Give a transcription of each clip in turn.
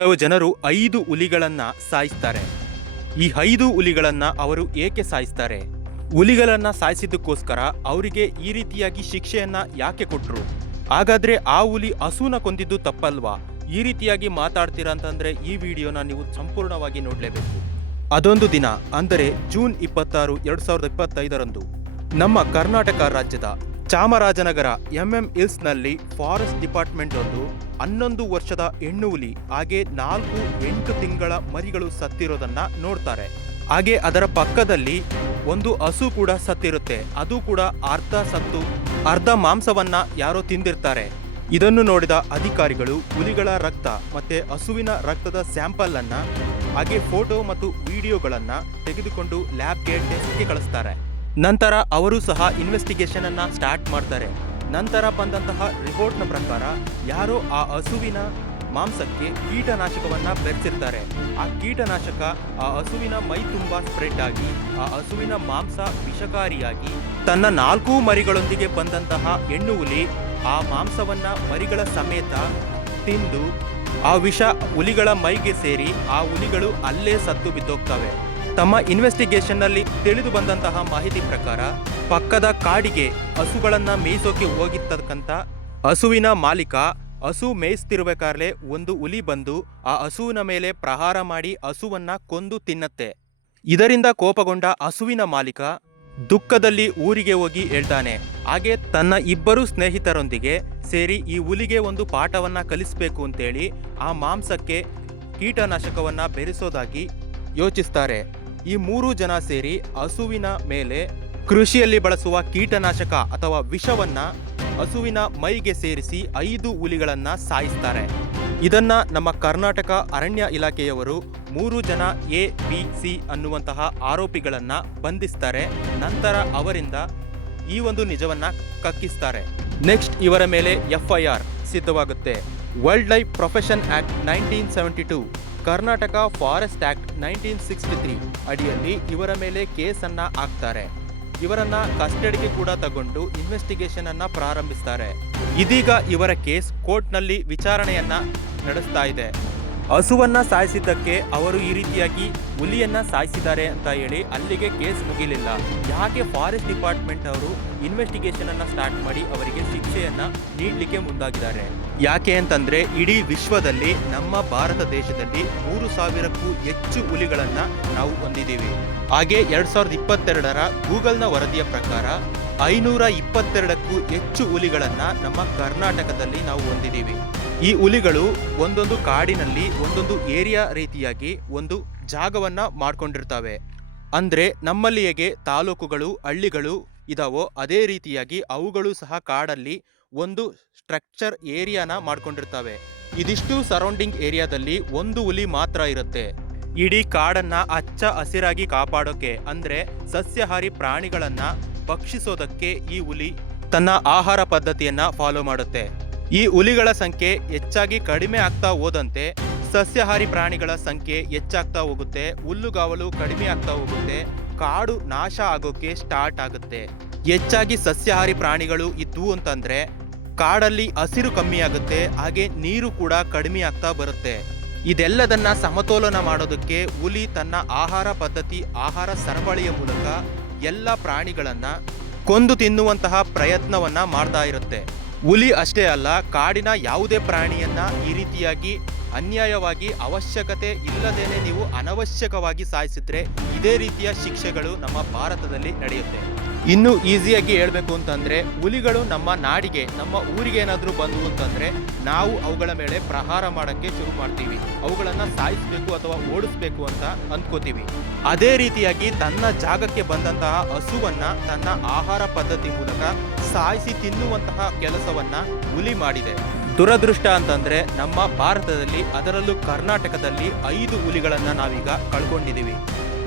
ಕೆಲವು ಜನರು ಐದು ಹುಲಿಗಳನ್ನ ಸಾಯಿಸ್ತಾರೆ. ಈ ಐದು ಹುಲಿಗಳನ್ನ ಅವರು ಏಕೆ ಸಾಯಿಸ್ತಾರೆ? ಹುಲಿಗಳನ್ನ ಸಾಯಿಸಿದ್ದಕ್ಕೋಸ್ಕರ ಅವರಿಗೆ ಈ ರೀತಿಯಾಗಿ ಶಿಕ್ಷೆಯನ್ನ ಯಾಕೆ ಕೊಟ್ರು? ಹಾಗಾದ್ರೆ ಆ ಹುಲಿ ಹಸುನ ಕೊಂದಿದ್ದು ತಪ್ಪಲ್ವಾ? ಈ ರೀತಿಯಾಗಿ ಮಾತಾಡ್ತೀರಾ ಅಂತಂದ್ರೆ ಈ ವಿಡಿಯೋನ ನೀವು ಸಂಪೂರ್ಣವಾಗಿ ನೋಡಲೇಬೇಕು. ಅದೊಂದು ದಿನ, ಅಂದರೆ ಜೂನ್ ಇಪ್ಪತ್ತಾರು, ಎರಡು ಸಾವಿರದ ಇಪ್ಪತ್ತೈದರಂದು, ನಮ್ಮ ಕರ್ನಾಟಕ ರಾಜ್ಯದ ಚಾಮರಾಜನಗರ ಎಂಎಂ ಹಿಲ್ಸ್ನಲ್ಲಿ ಫಾರೆಸ್ಟ್ ಡಿಪಾರ್ಟ್ಮೆಂಟ್ ಒಂದು ಹನ್ನೊಂದು ವರ್ಷದ ಹೆಣ್ಣು ಹುಲಿ ಹಾಗೆ ನಾಲ್ಕು ಎಂಟು ತಿಂಗಳ ಮರಿಗಳು ಸತ್ತಿರೋದನ್ನ ನೋಡ್ತಾರೆ. ಹಾಗೆ ಅದರ ಪಕ್ಕದಲ್ಲಿ ಒಂದು ಹಸು ಕೂಡ ಸತ್ತಿರುತ್ತೆ. ಅದು ಕೂಡ ಅರ್ಧ ಸತ್ತು, ಅರ್ಧ ಮಾಂಸವನ್ನ ಯಾರೋ ತಿಂದಿರ್ತಾರೆ. ಇದನ್ನು ನೋಡಿದ ಅಧಿಕಾರಿಗಳು ಹುಲಿಗಳ ರಕ್ತ ಮತ್ತೆ ಹಸುವಿನ ರಕ್ತದ ಸ್ಯಾಂಪಲ್ ಅನ್ನ ಹಾಗೆ ಫೋಟೋ ಮತ್ತು ವಿಡಿಯೋಗಳನ್ನ ತೆಗೆದುಕೊಂಡು ಲ್ಯಾಬ್ಗೆ ಟೆಸ್ಟ್ಗೆ ಕಳಿಸ್ತಾರೆ. ನಂತರ ಅವರು ಸಹ ಇನ್ವೆಸ್ಟಿಗೇಷನ್ ಅನ್ನ ಸ್ಟಾರ್ಟ್ ಮಾಡ್ತಾರೆ. ನಂತರ ಬಂದಂತಹ ರಿಪೋರ್ಟ್ನ ಪ್ರಕಾರ ಯಾರೋ ಆ ಹಸುವಿನ ಮಾಂಸಕ್ಕೆ ಕೀಟನಾಶಕವನ್ನ ಬೆರೆಸಿರ್ತಾರೆ. ಆ ಕೀಟನಾಶಕ ಆ ಹಸುವಿನ ಮೈ ತುಂಬಾ ಸ್ಪ್ರೆಡ್ ಆಗಿ, ಆ ಹಸುವಿನ ಮಾಂಸ ವಿಷಕಾರಿಯಾಗಿ ತನ್ನ ನಾಲ್ಕು ಮರಿಗಳೊಂದಿಗೆ ಬಂದಂತಹ ಹೆಣ್ಣು ಹುಲಿ ಆ ಮಾಂಸವನ್ನ ಮರಿಗಳ ಸಮೇತ ತಿಂದು, ಆ ವಿಷ ಹುಲಿಗಳ ಮೈಗೆ ಸೇರಿ ಆ ಹುಲಿಗಳು ಅಲ್ಲೇ ಸತ್ತು ಬಿದ್ದೋಗ್ತವೆ. ತಮ್ಮ ಇನ್ವೆಸ್ಟಿಗೇಷನ್ನಲ್ಲಿ ತಿಳಿದು ಬಂದಂತಹ ಮಾಹಿತಿ ಪ್ರಕಾರ, ಪಕ್ಕದ ಕಾಡಿಗೆ ಹಸುಗಳನ್ನು ಮೇಯಿಸೋಕೆ ಹೋಗಿತ್ತಕ್ಕಂಥ ಹಸುವಿನ ಮಾಲೀಕ ಹಸು ಮೇಯಿಸ್ತಿರ್ಬೇಕಾದ್ರೆ ಒಂದು ಹುಲಿ ಬಂದು ಆ ಹಸುವಿನ ಮೇಲೆ ಪ್ರಹಾರ ಮಾಡಿ ಹಸುವನ್ನು ಕೊಂದು ತಿನ್ನತ್ತೆ. ಇದರಿಂದ ಕೋಪಗೊಂಡ ಹಸುವಿನ ಮಾಲೀಕ ದುಃಖದಲ್ಲಿ ಊರಿಗೆ ಹೋಗಿ ಹೇಳ್ತಾನೆ ಹಾಗೆ ತನ್ನ ಇಬ್ಬರು ಸ್ನೇಹಿತರೊಂದಿಗೆ ಸೇರಿ ಈ ಹುಲಿಗೆ ಒಂದು ಪಾಠವನ್ನು ಕಲಿಸಬೇಕು ಅಂತೇಳಿ ಆ ಮಾಂಸಕ್ಕೆ ಕೀಟನಾಶಕವನ್ನು ಬೆರೆಸೋದಾಗಿ ಯೋಚಿಸ್ತಾರೆ. ಈ ಮೂರು ಜನ ಸೇರಿ ಹಸುವಿನ ಮೇಲೆ ಕೃಷಿಯಲ್ಲಿ ಬಳಸುವ ಕೀಟನಾಶಕ ಅಥವಾ ವಿಷವನ್ನ ಹಸುವಿನ ಮೈಗೆ ಸೇರಿಸಿ ಐದು ಹುಲಿಗಳನ್ನ ಸಾಯಿಸ್ತಾರೆ. ಇದನ್ನ ನಮ್ಮ ಕರ್ನಾಟಕ ಅರಣ್ಯ ಇಲಾಖೆಯವರು ಮೂರು ಜನ ಎ, ಬಿ, ಸಿ ಅನ್ನುವಂತಹ ಆರೋಪಿಗಳನ್ನ ಬಂಧಿಸ್ತಾರೆ. ನಂತರ ಅವರಿಂದ ಈ ಒಂದು ನಿಜವನ್ನ ಕಕ್ಕಿಸ್ತಾರೆ. ನೆಕ್ಸ್ಟ್ ಇವರ ಮೇಲೆ FIR ಸಿದ್ಧವಾಗುತ್ತೆ wild life protection act nineteen seventy two Karnataka forest act nineteen sixty three ಅಡಿಯಲ್ಲಿ ಇವರ ಮೇಲೆ ಕೇಸನ್ನ ಹಾಕ್ತಾರೆ. ಇವರನ್ನ ಕಸ್ಟಡಿಗೆ ಕೂಡ ತಗೊಂಡು ಇನ್ವೆಸ್ಟಿಗೇಷನ್ ಅನ್ನ ಪ್ರಾರಂಭಿಸ್ತಾರೆ. ಇದೀಗ ಇವರ ಕೇಸ್ ಕೋರ್ಟ್ನಲ್ಲಿ ವಿಚಾರಣೆಯನ್ನ ನಡೆಸ್ತಾ ಇದೆ. ಹಸುವನ್ನ ಸಾಯಿಸಿದ್ದಕ್ಕೆ ಅವರು ಈ ರೀತಿಯಾಗಿ ಹುಲಿಯನ್ನ ಸಾಯಿಸಿದ್ದಾರೆ ಅಂತ ಹೇಳಿ ಅಲ್ಲಿಗೆ ಕೇಸ್ ಮುಗಿಲಿಲ್ಲ. ಯಾಕೆ ಫಾರೆಸ್ಟ್ ಡಿಪಾರ್ಟ್ಮೆಂಟ್ ಅವರು ಇನ್ವೆಸ್ಟಿಗೇಷನ್ ಅನ್ನ ಸ್ಟಾರ್ಟ್ ಮಾಡಿ ಅವರಿಗೆ ಶಿಕ್ಷೆಯನ್ನ ನೀಡಲಿಕ್ಕೆ ಮುಂದಾಗಿದ್ದಾರೆ? ಯಾಕೆ ಅಂತಂದ್ರೆ ಇಡೀ ವಿಶ್ವದಲ್ಲಿ ನಮ್ಮ ಭಾರತ ದೇಶದಲ್ಲಿ ಮೂರು ಸಾವಿರಕ್ಕೂ ಹೆಚ್ಚು ಹುಲಿಗಳನ್ನು ನಾವು ಹೊಂದಿದ್ದೀವಿ. ಹಾಗೆ ಎರಡ್ ಸಾವಿರದ ಇಪ್ಪತ್ತೆರಡರ ಗೂಗಲ್ನ ವರದಿಯ ಪ್ರಕಾರ ಐನೂರ ಇಪ್ಪತ್ತೆರಡಕ್ಕೂ ಹೆಚ್ಚು ಹುಲಿಗಳನ್ನು ನಮ್ಮ ಕರ್ನಾಟಕದಲ್ಲಿ ನಾವು ಹೊಂದಿದ್ದೀವಿ. ಈ ಹುಲಿಗಳು ಒಂದೊಂದು ಕಾಡಿನಲ್ಲಿ ಒಂದೊಂದು ಏರಿಯಾ ರೀತಿಯಾಗಿ ಒಂದು ಜಾಗವನ್ನ ಮಾಡ್ಕೊಂಡಿರ್ತವೆ. ಅಂದ್ರೆ ನಮ್ಮಲ್ಲಿ ಹೇಗೆ ತಾಲೂಕುಗಳು, ಹಳ್ಳಿಗಳು ಇದಾವೋ ಅದೇ ರೀತಿಯಾಗಿ ಅವುಗಳು ಸಹ ಕಾಡಲ್ಲಿ ಒಂದು ಸ್ಟ್ರಕ್ಚರ್ ಏರಿಯಾನ ಮಾಡ್ಕೊಂಡಿರ್ತವೆ. ಇದಿಷ್ಟು ಸರೌಂಡಿಂಗ್ ಏರಿಯಾದಲ್ಲಿ ಒಂದು ಹುಲಿ ಮಾತ್ರ ಇರುತ್ತೆ. ಇಡೀ ಕಾಡನ್ನ ಅಚ್ಚ ಹಸಿರಾಗಿ ಕಾಪಾಡೋಕೆ ಅಂದ್ರೆ ಸಸ್ಯಾಹಾರಿ ಪ್ರಾಣಿಗಳನ್ನು ಭಕ್ಷಿಸೋದಕ್ಕೆ ಈ ಹುಲಿ ತನ್ನ ಆಹಾರ ಪದ್ಧತಿಯನ್ನ ಫಾಲೋ ಮಾಡುತ್ತೆ. ಈ ಹುಲಿಗಳ ಸಂಖ್ಯೆ ಹೆಚ್ಚಾಗಿ ಕಡಿಮೆ ಆಗ್ತಾ ಹೋದಂತೆ ಸಸ್ಯಾಹಾರಿ ಪ್ರಾಣಿಗಳ ಸಂಖ್ಯೆ ಹೆಚ್ಚಾಗ್ತಾ ಹೋಗುತ್ತೆ, ಹುಲ್ಲುಗಾವಲು ಕಡಿಮೆ ಆಗ್ತಾ ಹೋಗುತ್ತೆ, ಕಾಡು ನಾಶ ಆಗೋಕೆ ಸ್ಟಾರ್ಟ್ ಆಗುತ್ತೆ. ಹೆಚ್ಚಾಗಿ ಸಸ್ಯಾಹಾರಿ ಪ್ರಾಣಿಗಳು ಇದ್ವು ಅಂತಂದ್ರೆ ಕಾಡಲ್ಲಿ ಹಸಿರು ಕಮ್ಮಿ ಆಗುತ್ತೆ, ಹಾಗೆ ನೀರು ಕೂಡ ಕಡಿಮೆ ಆಗ್ತಾ ಬರುತ್ತೆ. ಇದೆಲ್ಲದನ್ನ ಸಮತೋಲನ ಮಾಡೋದಕ್ಕೆ ಹುಲಿ ತನ್ನ ಆಹಾರ ಪದ್ಧತಿ, ಆಹಾರ ಸರಪಳಿಯ ಮೂಲಕ ಎಲ್ಲ ಪ್ರಾಣಿಗಳನ್ನ ಕೊಂದು ತಿನ್ನುವಂತಹ ಪ್ರಯತ್ನವನ್ನ ಮಾಡ್ತಾ ಇರುತ್ತೆ. ಹುಲಿ ಅಷ್ಟೇ ಅಲ್ಲ, ಕಾಡಿನ ಯಾವುದೇ ಪ್ರಾಣಿಯನ್ನ ಈ ರೀತಿಯಾಗಿ ಅನ್ಯಾಯವಾಗಿ ಅವಶ್ಯಕತೆ ಇಲ್ಲದೇನೆ ನೀವು ಅನವಶ್ಯಕವಾಗಿ ಸಾಯಿಸಿದ್ರೆ ಇದೇ ರೀತಿಯ ಶಿಕ್ಷೆಗಳು ನಮ್ಮ ಭಾರತದಲ್ಲಿ ನಡೆಯುತ್ತೆ. ಇನ್ನು ಈಸಿಯಾಗಿ ಹೇಳಬೇಕು ಅಂತಂದರೆ, ಹುಲಿಗಳು ನಮ್ಮ ನಾಡಿಗೆ, ನಮ್ಮ ಊರಿಗೆ ಏನಾದರೂ ಬಂದವು ಅಂತಂದರೆ, ನಾವು ಅವುಗಳ ಮೇಲೆ ಪ್ರಹಾರ ಮಾಡೋಕ್ಕೆ ಶುರು ಮಾಡ್ತೀವಿ. ಅವುಗಳನ್ನು ಸಾಯಿಸಬೇಕು ಅಥವಾ ಓಡಿಸ್ಬೇಕು ಅಂತ ಅಂದ್ಕೋತೀವಿ. ಅದೇ ರೀತಿಯಾಗಿ ತನ್ನ ಜಾಗಕ್ಕೆ ಬಂದಂತಹ ಹಸುವನ್ನು ತನ್ನ ಆಹಾರ ಪದ್ಧತಿ ಮೂಲಕ ಸಾಯಿಸಿ ತಿನ್ನುವಂತಹ ಕೆಲಸವನ್ನು ಹುಲಿ ಮಾಡಿದೆ. ದುರದೃಷ್ಟ ಅಂತಂದರೆ, ನಮ್ಮ ಭಾರತದಲ್ಲಿ ಅದರಲ್ಲೂ ಕರ್ನಾಟಕದಲ್ಲಿ ಐದು ಹುಲಿಗಳನ್ನು ನಾವೀಗ ಕಳ್ಕೊಂಡಿದ್ದೀವಿ.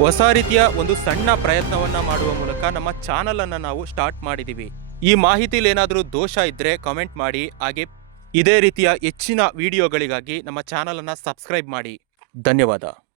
ಹೊಸ ರೀತಿಯ ಒಂದು ಸಣ್ಣ ಪ್ರಯತ್ನವನ್ನ ಮಾಡುವ ಮೂಲಕ ನಮ್ಮ ಚಾನಲನ್ನು ನಾವು ಸ್ಟಾರ್ಟ್ ಮಾಡಿದೀವಿ. ಈ ಮಾಹಿತಿಲಿ ಏನಾದರೂ ದೋಷ ಇದ್ರೆ ಕಮೆಂಟ್ ಮಾಡಿ, ಹಾಗೆ ಇದೇ ರೀತಿಯ ಹೆಚ್ಚಿನ ವಿಡಿಯೋಗಳಿಗಾಗಿ ನಮ್ಮ ಚಾನಲನ್ನು ಸಬ್ಸ್ಕ್ರೈಬ್ ಮಾಡಿ. ಧನ್ಯವಾದ.